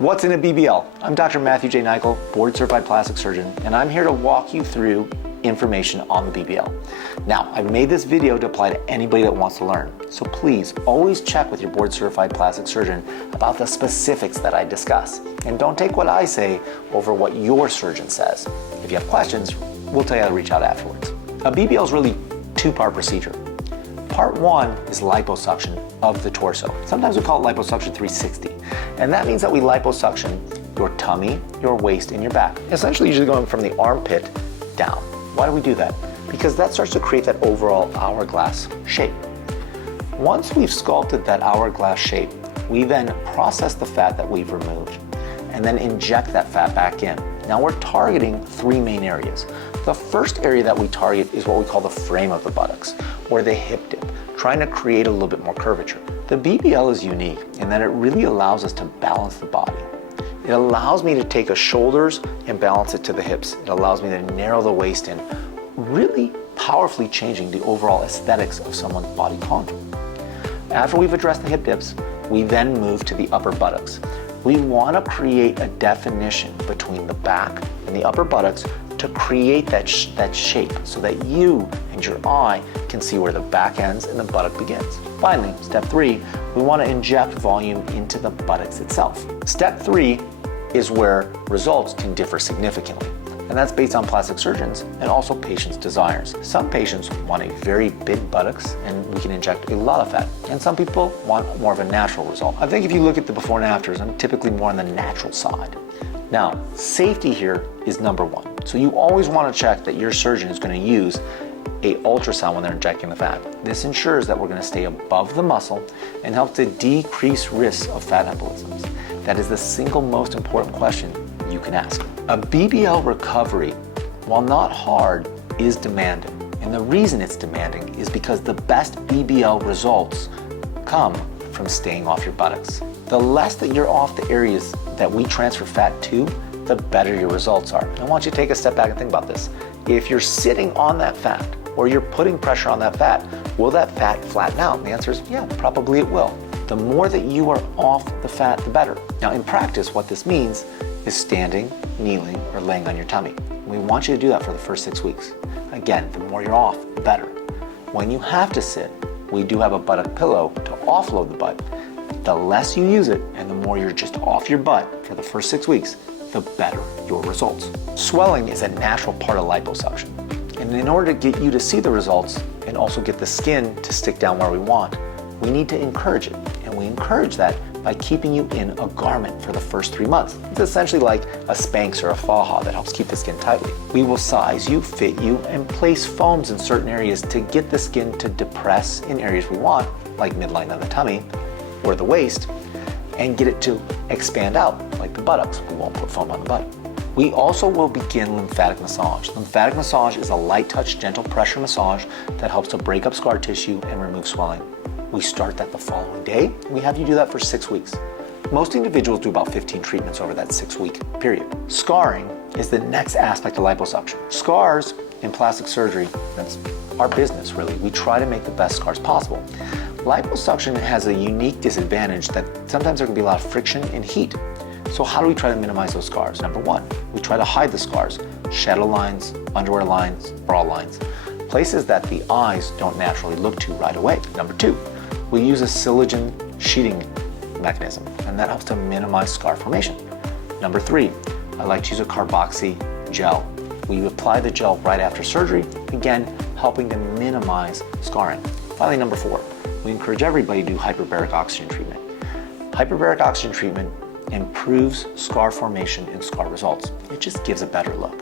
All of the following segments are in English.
What's in a BBL? I'm Dr. Matthew J. Nykiel, board certified plastic surgeon, and I'm here to walk you through information on the BBL. Now, I've made this video to apply to anybody that wants to learn, so please always check with your board certified plastic surgeon about the specifics that I discuss. And don't take what I say over what your surgeon says. If you have questions, we'll tell you how to reach out afterwards. A BBL is really a two-part procedure. Part one is liposuction of the torso. Sometimes we call it liposuction 360. And that means that we liposuction your tummy, your waist, and your back. Essentially, usually going from the armpit down. Why do we do that? Because that starts to create that overall hourglass shape. Once we've sculpted that hourglass shape, we then process the fat that we've removed and then inject that fat back in. Now we're targeting three main areas. The first area that we target is what we call the frame of the buttocks, or the hip dip, trying to create a little bit more curvature. The BBL is unique in that it really allows us to balance the body. It allows me to take the shoulders and balance it to the hips. It allows me to narrow the waist in, really powerfully changing the overall aesthetics of someone's body contour. After we've addressed the hip dips, we then move to the upper buttocks. We want to create a definition between the back and the upper buttocks to create that shape so that you and your eye can see where the back ends and the buttock begins. Finally, step three, we want to inject volume into the buttocks itself. Step three is where results can differ significantly, and that's based on plastic surgeons and also patients' desires. Some patients want a very big buttocks and we can inject a lot of fat, and some people want more of a natural result. I think if you look at the before and afters, I'm typically more on the natural side. Now, safety here is number one. So you always want to check that your surgeon is going to use an ultrasound when they're injecting the fat. This ensures that we're going to stay above the muscle and help to decrease risks of fat embolisms. That is the single most important question you can ask. A BBL recovery, while not hard, is demanding. And the reason it's demanding is because the best BBL results come from staying off your buttocks. The less that you're off the areas that we transfer fat to, the better your results are. I want you to take a step back and think about this. If you're sitting on that fat or you're putting pressure on that fat, will that fat flatten out? And the answer is yeah, probably it will. The more that you are off the fat, the better. Now in practice, what this means is standing, kneeling, or laying on your tummy. We want you to do that for the first 6 weeks. Again, the more you're off, the better. When you have to sit, we do have a buttock pillow to offload the butt. The less you use it and the more you're just off your butt for the first 6 weeks, the better your results. Swelling is a natural part of liposuction. And in order to get you to see the results and also get the skin to stick down where we want, we need to encourage it. And we encourage that by keeping you in a garment for the first 3 months. It's essentially like a Spanx or a faja that helps keep the skin tightly. We will size you, fit you, and place foams in certain areas to get the skin to depress in areas we want, like midline of the tummy or the waist, and get it to expand out, like the buttocks. We won't put foam on the butt. We also will begin lymphatic massage. Lymphatic massage is a light touch, gentle pressure massage that helps to break up scar tissue and remove swelling. We start that the following day. We have you do that for 6 weeks. Most individuals do about 15 treatments over that 6-week period. Scarring is the next aspect of liposuction. Scars in plastic surgery, that's our business really. We try to make the best scars possible. Liposuction has a unique disadvantage that sometimes there can be a lot of friction and heat. So how do we try to minimize those scars? Number one, we try to hide the scars. Shadow lines, underwear lines, bra lines. Places that the eyes don't naturally look to right away. Number two, we use a silicone sheeting mechanism, and that helps to minimize scar formation. Number three, I like to use a carboxy gel. We apply the gel right after surgery, again, helping to minimize scarring. Finally, number four, we encourage everybody to do hyperbaric oxygen treatment. Hyperbaric oxygen treatment improves scar formation and scar results. It just gives a better look.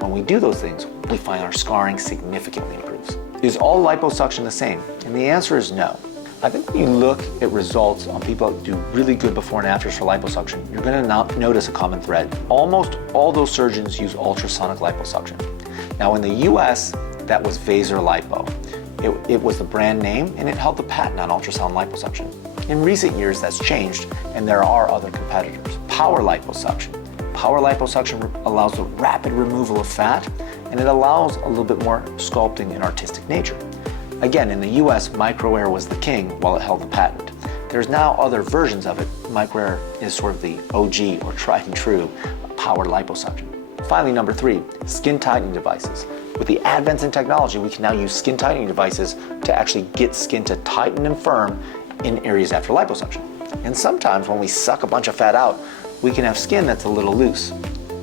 When we do those things, we find our scarring significantly improves. Is all liposuction the same? And the answer is no. I think when you look at results on people that do really good before and afters for liposuction, you're going to notice a common thread. Almost all those surgeons use ultrasonic liposuction. Now in the US, that was Vaser Lipo. It was the brand name and it held the patent on ultrasound liposuction. In recent years, that's changed and there are other competitors. Power liposuction. Power liposuction allows the rapid removal of fat and it allows a little bit more sculpting and artistic nature. Again, in the US, Microaire was the king while it held the patent. There's now other versions of it. Microaire is sort of the OG or tried and true powered liposuction. Finally, number 3, skin tightening devices. With the advance in technology, we can now use skin tightening devices to actually get skin to tighten and firm in areas after liposuction. And sometimes when we suck a bunch of fat out, we can have skin that's a little loose.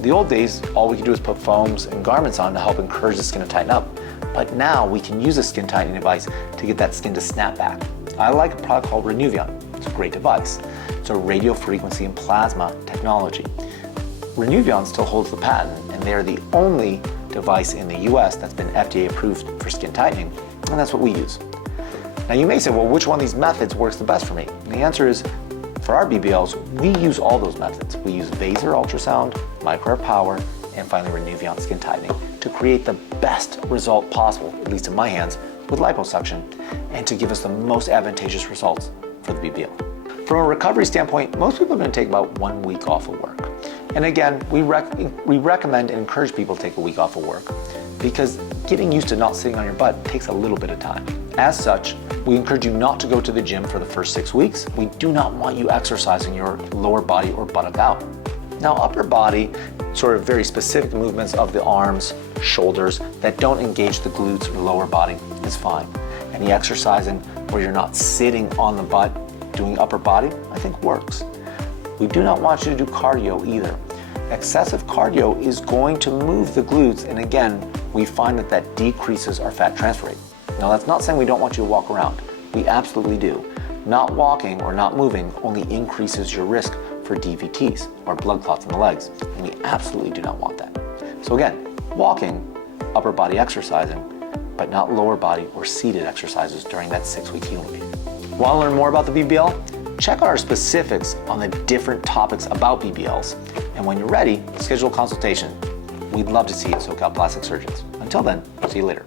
The old days, all we could do is put foams and garments on to help encourage the skin to tighten up. But now we can use a skin tightening device to get that skin to snap back. I like a product called Renuvion. It's a great device. It's a radio frequency and plasma technology. Renuvion still holds the patent, and they're the only device in the US that's been FDA approved for skin tightening, and that's what we use. Now you may say, well, which one of these methods works the best for me? And the answer is, for our BBLs, we use all those methods. We use Vaser ultrasound, Microaire power, and finally Renuvion skin tightening to create the best result possible, at least in my hands, with liposuction, and to give us the most advantageous results for the BBL. From a recovery standpoint, most people are going to take about 1 week off of work. And again, we recommend and encourage people to take a week off of work because getting used to not sitting on your butt takes a little bit of time. As such, we encourage you not to go to the gym for the first 6 weeks. We do not want you exercising your lower body or buttock out. Now, upper body, sort of very specific movements of the arms, shoulders that don't engage the glutes or lower body is fine. And the exercising where you're not sitting on the butt doing upper body, I think works. We do not want you to do cardio either. Excessive cardio is going to move the glutes, and again, we find that decreases our fat transfer rate. Now, that's not saying we don't want you to walk around. We absolutely do. Not walking or not moving only increases your risk for DVTs or blood clots in the legs, and we absolutely do not want that. So again, walking, upper body exercising, but not lower body or seated exercises during that 6-week healing period. Want to learn more about the BBL? Check out our specifics on the different topics about BBLs, and when you're ready, schedule a consultation. We'd love to see you at SoCal Plastic Surgeons. Until then, see you later.